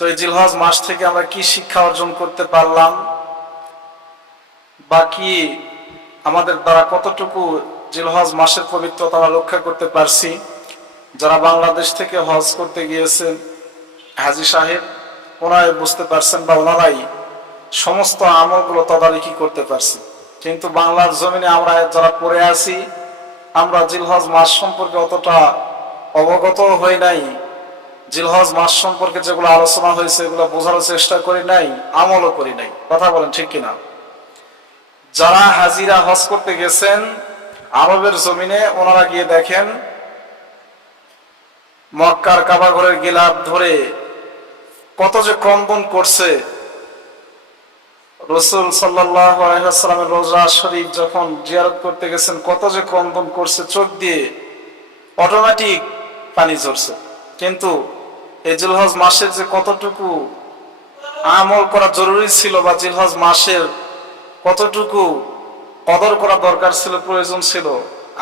তো এই জিলহজ মাস থেকে আমরা কি শিক্ষা অর্জন করতে পারলাম, বা কি আমাদের দ্বারা কতটুকু জিলহজ মাসের পবিত্রতা আমরা রক্ষা করতে পারছি। যারা বাংলাদেশ থেকে হজ করতে গিয়েছেন হাজী সাহেব, ওনারাই বুঝতে পারছেন বা ওনারাই সমস্ত আমলগুলো তদারকি করতে পারছি। কিন্তু বাংলার জমিনে আমরা যারা পড়ে আছি, আমরা জিলহজ মাস সম্পর্কে অতটা অবগত হই নাই। জিলহজ মাস সম্পর্কে যেগুলো আলোচনা হয়েছে এগুলো বোঝার চেষ্টা করি নাই, আমলও করি নাই। কথা বলেন ঠিক কিনা? যারা হাজিরা হজ করতে গেছেন আরবের জমিনে, ওনারা গিয়ে দেখেন মক্কার কাবা ঘরের গিলাফ ধরে কত যে ক্রন্দন করছে। রাসূল সাল্লাল্লাহু আলাইহি ওয়াসাল্লামের রওজা শরীফ যখন জিয়ারত করতে গেছেন, কত যে ক্রন্দন করছে, চোখ দিয়ে অটোমেটিক পানি ঝরছে। কিন্তু এই জিলহজ মাসের যে কতটুকু আমল করা জরুরি ছিল, বা জিলহজ মাসের কতটুকু কদর করা দরকার ছিল, প্রয়োজন ছিল,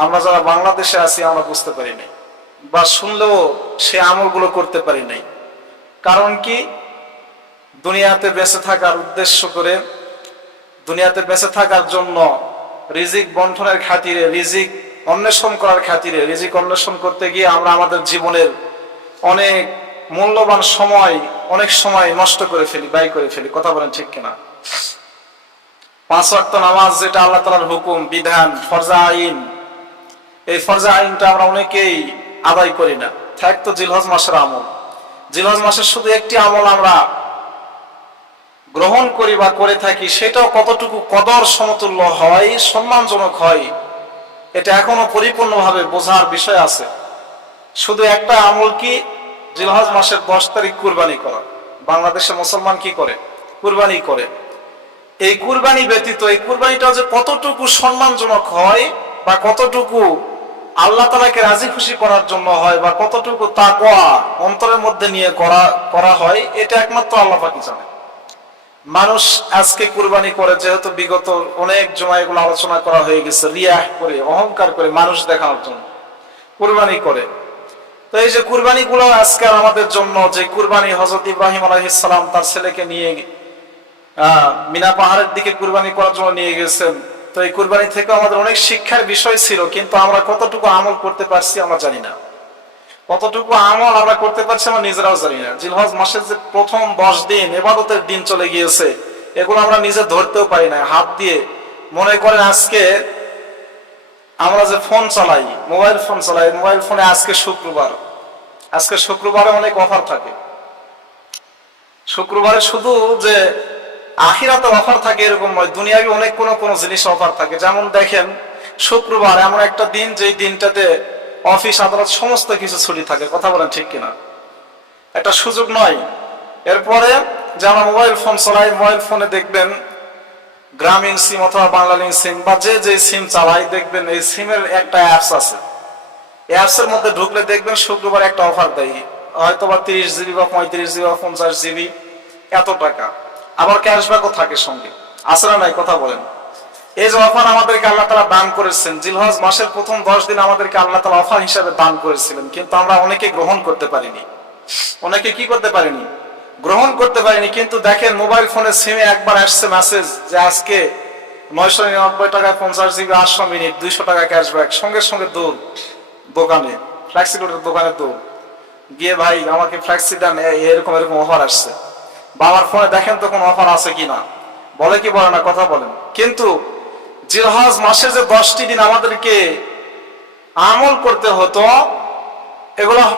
আমরা যারা বাংলাদেশে আছি আমরা বুঝতে পারি নাই, বা শুনলেও সে আমলগুলো করতে পারি নাই। কারণ কি? দুনিয়াতে বেঁচে থাকার উদ্দেশ্য করে, দুনিয়াতে বেঁচে থাকার জন্য রিজিক বন্টনের খাতিরে, রিজিক অন্বেষণ করার খাতিরে, রিজিক অন্বেষণ করতে গিয়ে আমরা আমাদের জীবনের অনেক মূল্যবান সময়, অনেক সময় নষ্ট করে ফেলি, ব্যয় করে ফেলি। কথা বলেন ঠিক কিনা? 5 ওয়াক্ত নামাজ যেটা আল্লাহ তাআলার হুকুম, বিধান, ফরজা আইন, এই ফরজা আইনটা আমরা অনেকেই আদায় করি না। থাক তো জিলহজ মাসের আমল। জিলহজ মাসের শুধু একটি আমল আমরা গ্রহণ করি বা করে থাকি, সেটাও কতটুকু কদর সমতুল্য হয়, সম্মানজনক হয়, এটা এখনো পরিপূর্ণভাবে বোঝার বিষয় আছে। শুধু একটা আমল কি? জিলহজ মাসের 10 তারিখ কুরবানি করা। বাংলাদেশে মুসলমান কি করে? কুরবানি করে। এই কুরবানি ব্যতীত এই কুরবানিটা যে কতটুকু সম্মানজনক হয়, বা কতটুকু আল্লাহ তাআলাকে রাজি খুশি করার জন্য হয়, বা কতটুকু তাকওয়া অন্তরের মধ্যে নিয়ে করা হয়, এটা একমাত্র আল্লাহ পাকই জানে। মানুষ আজকে কুরবানি করে, যেহেতু বিগত অনেক জমায় এগুলো আলোচনা করা হয়ে গেছে, রিয়াহ করে, অহংকার করে, মানুষ দেখানোর জন্য কুরবানি করে। তো এই যে কুরবানি গুলো আজকে আমাদের জন্য, যে কুরবানি হযরত ইব্রাহিম আলাইহিস সালাম তার ছেলেকে নিয়ে মিনা পাহাড়ের দিকে কুরবানি করার জন্য নিয়ে গেছেন, তো এই কুরবানি থেকে আমাদের অনেক শিক্ষার বিষয় ছিল, কিন্তু আমরা কতটুকু আমল করতে পারছি আমরা জানি না। কতটুকু আমল আমরা করতে পারছি আমরা নিজেরাও জানি না। জিলহজ মাসের যে প্রথম 10 দিন ইবাদতের দিন চলে গিয়েছে, এগুলো আমরা নিজে ধরতেও পারি না হাত দিয়ে। মনে করেন আজকে আমরা যে ফোন চালাই, মোবাইল ফোন চালাই, মোবাইল ফোনে আজকে শুক্রবার, আজকে শুক্রবারে অনেক অফার থাকে। শুক্রবারে শুধু যে আখিরাতে অফার থাকে এরকম নয়, দুনিয়ায় অনেক কোন জিনিস অফার থাকে। যেমন দেখেন, শুক্রবার এমন একটা দিন যেই দিনটাতে অফিস আদালত সমস্ত কিছু ছুটি থাকে। কথা বলেন ঠিক কিনা? একটা সুযোগ নয়। এরপরে যে আমরা মোবাইল ফোন চালাই, মোবাইল ফোনে দেখবেন গ্রামীণ সিম অথবা বাংলালিংক সিম, বা যে সিম চালাই, দেখবেন এই সিমের একটা অ্যাপস আছে। অ্যাপসের মধ্যে ঢুকলে দেখবেন শুক্রবার একটা অফার দেয়, হয়তো বা 30 জিবি বা 35 জিবি বা 50 জিবি, এত টাকা। আবার ক্যাশব্যাকও থাকে সঙ্গে, আছে না নাই? কথা বলেন। এই যে অফার আমাদেরকে আল্লাহ তাআলা দান করেছেন, জিলহজ মাসের প্রথম 10 দিন আমাদেরকে আল্লাহ তাআলা অফার হিসাবে দান করেছিলেন, কিন্তু আমরা অনেকে গ্রহণ করতে পারিনি। অনেকে কি করতে পারিনি? গ্রহণ করতে পারিনি। কিন্তু দেখেন, মোবাইল ফোনে সিমে একবার আসছে মেসেজ যে আজকে 999 টাকায় 50 জিবি 800 মিনিট, 200 টাকা ক্যাশব্যাক। সঙ্গে সঙ্গে দৌড় দোকানে, ফ্ল্যাক্সি লোডের দোকানে দৌড় গিয়ে, ভাই আমাকে ফ্ল্যাক্সি দেন, এরকম অফার আসছে। বাবার ফোনে দেখেন তো কোন অফার আছে কিনা, বলে কি বলে না? কথা বলেন। কিন্তু জিলহজ মাসে যে 10টি দিন আমাদেরকে আমল করতে হতো, এগুলো